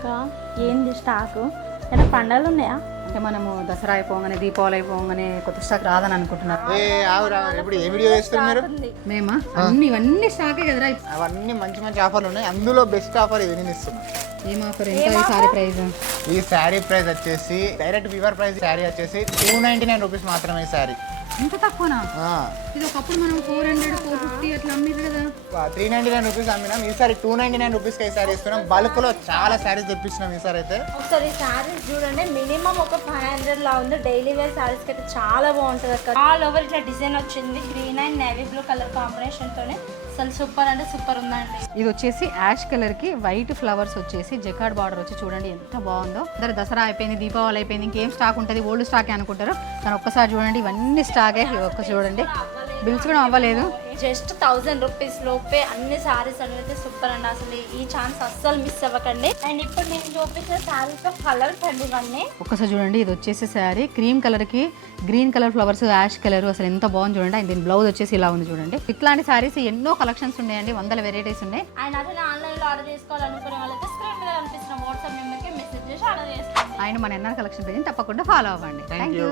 అక్క ఏంది స్టాకు ఏమైనా పండుగలు ఉన్నాయా? అంటే మనము దసరా అయిపోగానే దీపావళి అయిపోగానే కొత్త స్టాక్ రాదని అనుకుంటున్నారు. ఇప్పుడు ఏ వీడియో చేస్తారు మీరు? మేమా ఇవన్నీ స్టాకే కదరా. అవన్నీ మంచి మంచి ఆఫర్లు ఉన్నాయి. అందులో బెస్ట్ ఆఫర్ ఇది నేను ఇస్తున్నా. ఏం ఆఫర్? ఎంత ఈ సారీ ప్రైస్? ఈ శారీ ప్రైస్ వచ్చేసి డైరెక్ట్ వివర్ ప్రైస్ శారీ వచ్చేసి 299 రూపీస్ మాత్రమే. ఈ శారీ ఇంత తక్కువనా? ఇది ఒకప్పుడు మనం 400 450 అట్లా అమ్మేది కదా. 399 రూపీస్ అమ్మినాం. ఈసారి 299 రూపీస్కి ఈ శారీ ఇస్తున్నాం. బల్క్ లో చాలా శారీస్ తెప్పించినాం ఈసారి అయితే. ఒకసారి ఈ శారీస్ చూడండి, మినిమం ఒక 500 లా ఉంది. డైలీ వేర్ శారీస్ కి అయితే చాలా బాగుంటుంది అక్క. ఆల్ ఓవర్ ఇట్లా డిజైన్ వచ్చింది, green and navy blue colour combination తోనే. అసలు సూపర్ అంటే సూపర్ ఉందండి. ఇది వచ్చేసి యాష్ కలర్ కి వైట్ ఫ్లవర్స్ వచ్చేసి జకార్డ్ బార్డర్ వచ్చి చూడండి ఎంత బాగుందో. అందరు దసరా అయిపోయింది, దీపావళి అయిపోయింది, ఇంకేం స్టాక్ ఉంటుంది, ఓల్డ్ స్టాక్ అనుకుంటారు. కానీ ఒక్కసారి చూడండి, ఇవన్నీ స్టాకే. ఒక్క చూడండి, బిల్స్ కూడా అవ్వలేదు. జస్ట్ 1000 రూపీస్ లోపే అన్ని సారీస్ అనేది సూపర్ అండి. అసలు ఈ ఛాన్స్ అస్సలు మిస్ అవ్వకండి. అండ్ ఇప్పుడు నేను చూపించిన సారీస్ లో కలర్స్ అండి ఇవన్నీ. ఒక్కసారి చూడండి, ఇది వచ్చేసి శారీ క్రీమ్ కలర్ కి green colour flowers, ash colour, అసలు ఎంత బాగుంది చూడండి. అండ్ దీని బ్లౌజ్ వచ్చేసి ఇలా ఉంది చూడండి. ఇట్లాంటి సారీస్ ఎన్నో కలెక్షన్స్ ఉన్నాయండి, 100 వెరైటీస్ ఉన్నాయి. అండ్ అసలు ఆన్లైన్ లో ఆర్డర్ చేసుకోవాలనుకునే వాళ్ళైతే స్క్రీన్ మీద కనిపిస్తున్న వాట్సాప్ నెంబర్ కి మెసేజ్ చేసి ఆర్డర్ చేసుకోండి. అండ్ మన ఎన్ఆర్ కలెక్షన్ పేజ్ తప్పకుండా ఫాలో అవ్వండి. Thank you.